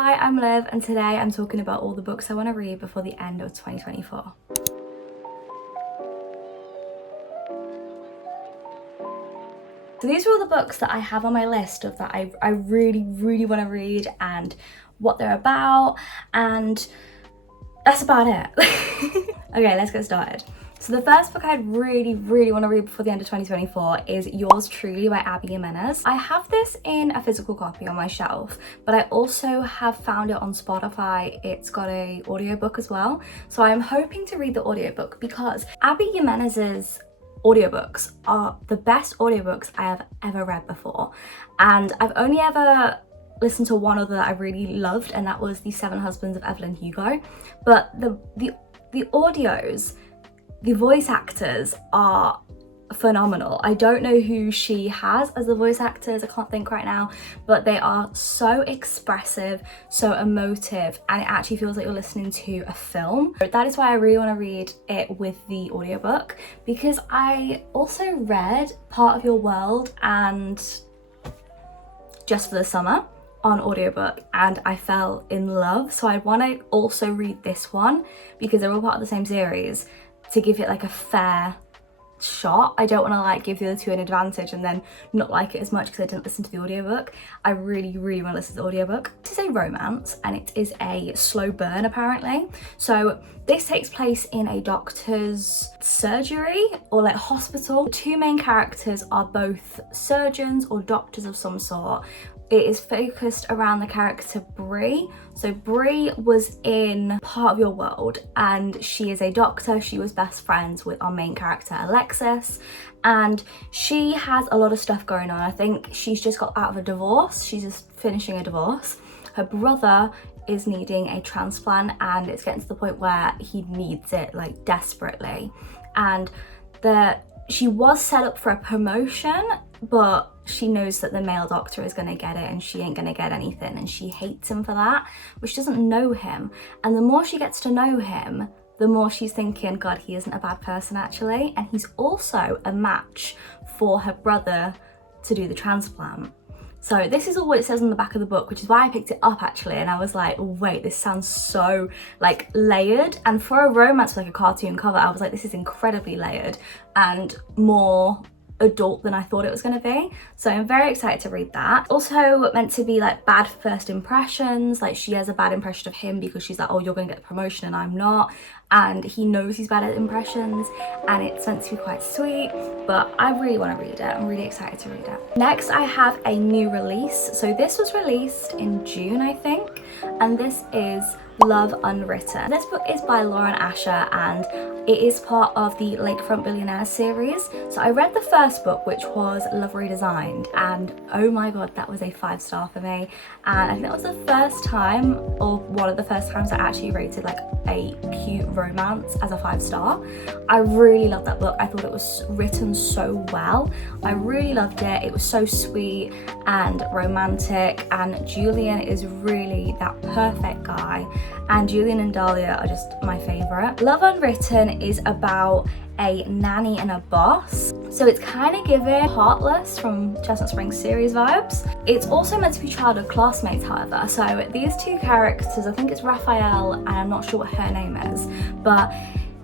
Hi, I'm Liv, and today I'm talking about all the books I want to read before the end of 2024. So these are all the books that I have on my list of that I really want to read and what they're about, and that's about it. Okay, let's get started. So the first book I'd really want to read before the end of 2024 is Yours Truly by Abby Jimenez. I have this in a physical copy on my shelf, but I also have found it on Spotify. It's got an audiobook as well. So I'm hoping to read the audiobook because Abby Jimenez's audiobooks are the best audiobooks I have ever read before. And I've only ever listened to one other that I really loved, and that was The Seven Husbands of Evelyn Hugo. But the audios, the voice actors are phenomenal. I don't know who she has as the voice actors, I can't think right now, but they are so expressive, so emotive, and it actually feels like you're listening to a film. That is why I really want to read it with the audiobook, because I also read Part of Your World and Just for the Summer on audiobook, and I fell in love. So I want to also read this one because they're all part of the same series, to give it like a fair shot. I don't want to like give the other two an advantage and then not like it as much because I didn't listen to the audiobook. I really want to listen to the audiobook. It is a romance and it is a slow burn apparently. So this takes place in a doctor's surgery or like hospital. The two main characters are both surgeons or doctors of some sort. It is focused around the character Bree. So Bree was in Part of Your World and she is a doctor. She was best friends with our main character Alexis, and she has a lot of stuff going on. I think she's just got out of a divorce. She's just finishing a divorce. Her brother is needing a transplant and it's getting to the point where he needs it like desperately. And she was set up for a promotion, but she knows that the male doctor is going to get it and she ain't going to get anything, and she hates him for that, but she doesn't know him. And the more she gets to know him, the more she's thinking, God, he isn't a bad person actually, and he's also a match for her brother to do the transplant. So this is all what it says on the back of the book, which is why I picked it up actually, and I was like, wait, this sounds so like layered, and for a romance with like a cartoon cover, I was like, this is incredibly layered and more adult than I thought it was going to be. So I'm very excited to read that. Also meant to be like bad first impressions, like she has a bad impression of him because she's like, oh, you're going to get the promotion and I'm not, and he knows he's bad at impressions, and it's meant to be quite sweet, but I really want to read it. I'm really excited to read it. Next I have a new release. So this was released in June I think, and this is Love Unwritten. This book is by Lauren Asher and it is part of the Lakefront Billionaires series. So I read the first book, which was Love Redesigned, and oh my god, that was a 5-star for me. And I think that was the first time, or one of the first times, I actually rated like a cute romance as a 5-star. I really loved that book. I thought it was written so well. I really loved it. It was so sweet and romantic, and Julian is really that perfect guy, and Julian and Dahlia are just my favourite. Love Unwritten is about a nanny and a boss. So it's kind of giving Heartless from Chestnut Springs series vibes. It's also meant to be childhood classmates, however. So these two characters, I think it's Raphael and I'm not sure what her name is, but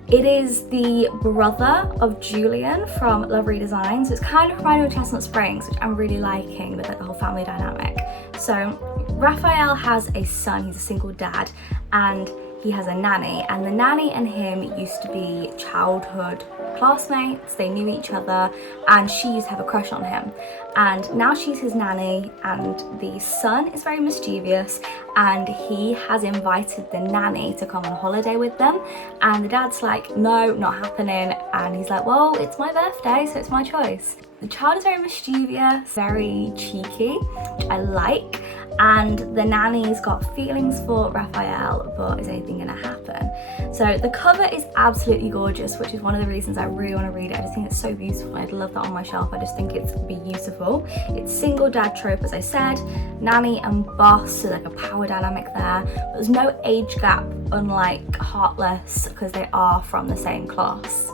it is the brother of Julian from Love Redesigned. So it's kind of reminding me of Chestnut Springs, which I'm really liking with like the whole family dynamic. So Raphael has a son, he's a single dad, and he has a nanny, and the nanny and him used to be childhood classmates. They knew each other and she used to have a crush on him, and now she's his nanny, and the son is very mischievous and he has invited the nanny to come on holiday with them, and the dad's like, no, not happening, and he's like, well, it's my birthday, so it's my choice. The child is very mischievous, very cheeky, which I like, and the nanny's got feelings for Raphael, but is anything gonna happen? So the cover is absolutely gorgeous, which is one of the reasons I really want to read it. I just think it's so beautiful. I'd love that on my shelf. I just think it's beautiful. It's single dad trope, as I said, nanny and boss, so like a power dynamic there, but there's no age gap unlike Heartless because they are from the same class.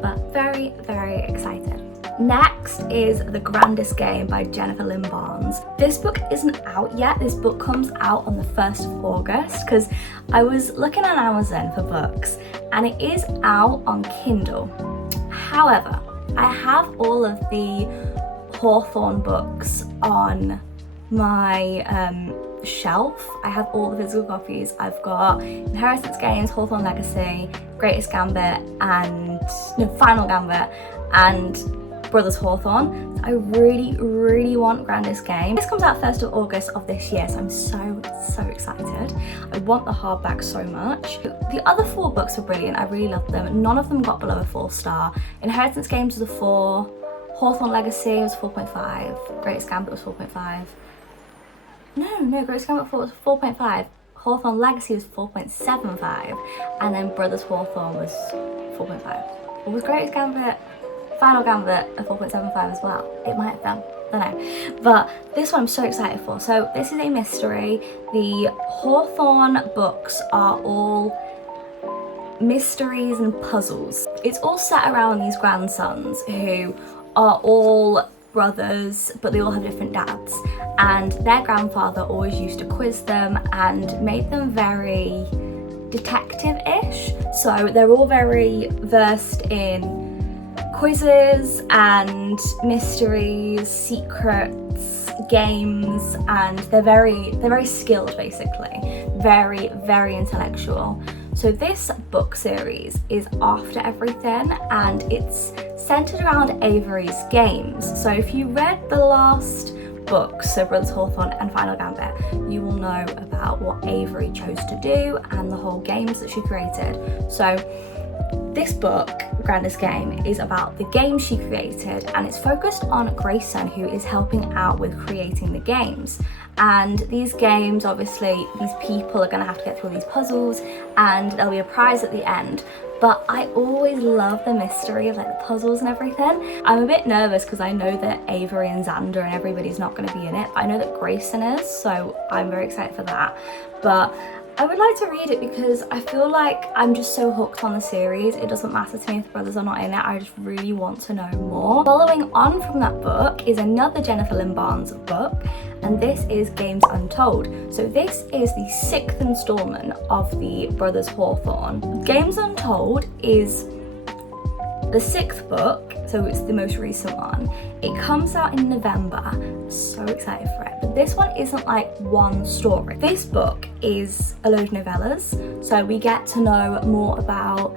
But very excited. Next is The Grandest Game by Jennifer Lynn Barnes. This book isn't out yet. This book comes out on the 1st of August because I was looking on Amazon for books and it is out on Kindle. However, I have all of the Hawthorne books on my shelf. I have all the physical copies. I've got Inheritance Games, Hawthorne Legacy, Greatest Gambit, and Final Gambit, and Brothers Hawthorne. I really, really want Grandest Game. This comes out 1st of August of this year, so I'm so excited. I want the hardback so much. The other 4 books were brilliant. I really loved them. None of them got below a 4-star. Inheritance Games was a 4. Hawthorne Legacy was 4.5. Greatest Gambit was 4.5. No, Greatest Gambit was 4.5. Hawthorne Legacy was 4.75. And then Brothers Hawthorne was 4.5. Or was Greatest Gambit, Final Gambit a 4.75 as well? It might have been, I don't know. But this one I'm so excited for. So this is a mystery. The Hawthorne books are all mysteries and puzzles. It's all set around these grandsons who are all brothers, but they all have different dads, and their grandfather always used to quiz them and made them very detective-ish. So they're all very versed in quizzes and mysteries, secrets, games, and they're very skilled, basically. Very intellectual. So this book series is after everything, and it's centered around Avery's games. So if you read the last books, so Brothers Hawthorne and Final Gambit, you will know about what Avery chose to do and the whole games that she created. So this book, Grandest Game, is about the games she created, and it's focused on Grayson, who is helping out with creating the games. And these games, obviously, these people are going to have to get through these puzzles and there'll be a prize at the end. But I always love the mystery of like the puzzles and everything. I'm a bit nervous because I know that Avery and Xander and everybody's not going to be in it, but I know that Grayson is, so I'm very excited for that. But I would like to read it because I feel like I'm just so hooked on the series. It doesn't matter to me if the brothers are not in it, I just really want to know more. Following on from that book is another Jennifer Lynn Barnes book, and this is Games Untold. So this is the 6th installment of the Brothers Hawthorne. Games Untold is the 6th book, so it's the most recent one. It comes out in November. I'm so excited for it. But this one isn't like one story. This book is a load of novellas, so we get to know more about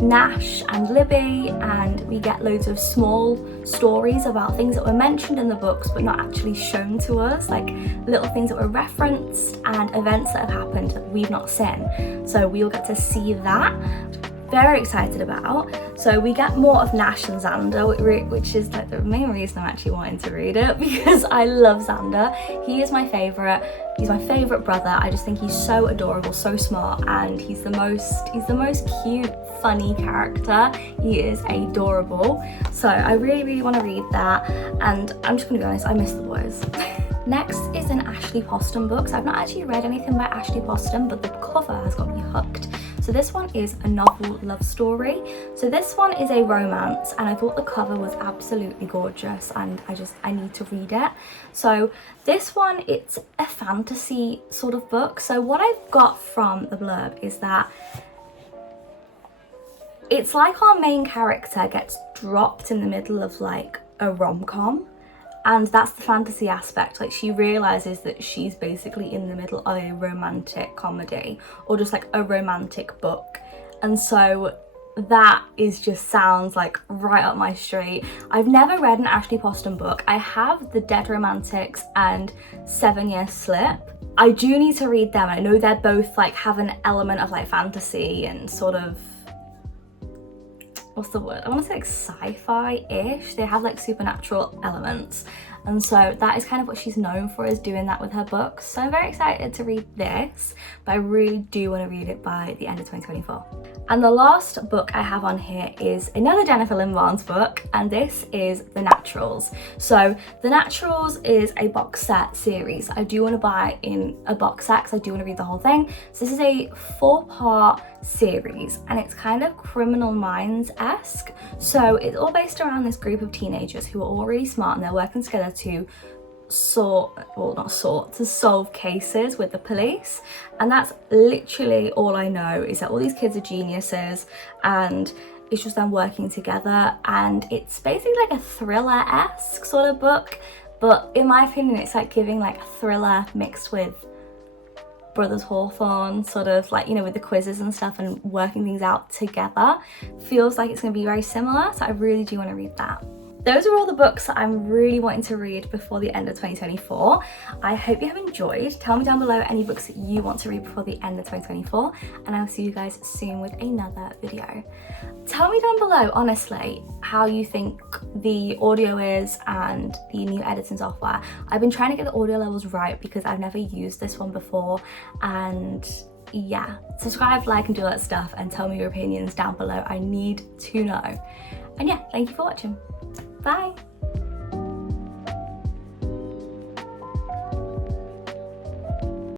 Nash and Libby, and we get loads of small stories about things that were mentioned in the books but not actually shown to us, like little things that were referenced and events that have happened that we've not seen. So we'll get to see that. Very excited about. So we get more of Nash and Xander, which is like the main reason I'm actually wanting to read it, because I love Xander. He is my favourite. He's my favourite brother. I just think he's so adorable, so smart, and he's the most cute, funny character. He is adorable. So I really want to read that, and I'm just gonna be honest, I miss the boys. Next is an Ashley Poston book. So I've not actually read anything by Ashley Poston, but the cover has got me hooked. So this one is a novel love story. So this one is a romance, and I thought the cover was absolutely gorgeous, and I need to read it. So this one, it's a fantasy sort of book. So what I've got from the blurb is that it's like our main character gets dropped in the middle of like a rom-com. And that's the fantasy aspect. Like, she realizes that she's basically in the middle of a romantic comedy, or just like a romantic book. And so that sounds like right up my street. I've never read an Ashley Poston book. I have The Dead Romantics and 7 Year Slip. I do need to read them. I know they're both like have an element of like fantasy and sort of, what's the word? I want to say like sci-fi-ish. They have like supernatural elements. and so that is kind of what she's known for, is doing that with her books. So I'm very excited to read this, but I really do want to read it by the end of 2024. And the last book I have on here is another Jennifer Lynn Barnes book, and this is The Naturals. So The Naturals is a box set series I do want to buy in a box set because I do want to read the whole thing. So this is a 4-part series, and it's kind of Criminal Minds-esque. So it's all based around this group of teenagers who are all really smart, and they're working together to solve cases with the police. And that's literally all I know, is that all these kids are geniuses and it's just them working together. And it's basically like a thriller-esque sort of book, but in my opinion it's like giving like a thriller mixed with Brothers Hawthorne, sort of like, you know, with the quizzes and stuff and working things out together. Feels like it's going to be very similar, so I really do want to read that. Those are all the books that I'm really wanting to read before the end of 2024. I hope you have enjoyed. Tell me down below any books that you want to read before the end of 2024, and I will see you guys soon with another video. Tell me down below, honestly, how you think the audio is and the new editing software. I've been trying to get the audio levels right because I've never used this one before, and yeah, subscribe, like, and do all that stuff, and tell me your opinions down below. I need to know. And yeah, thank you for watching. Bye.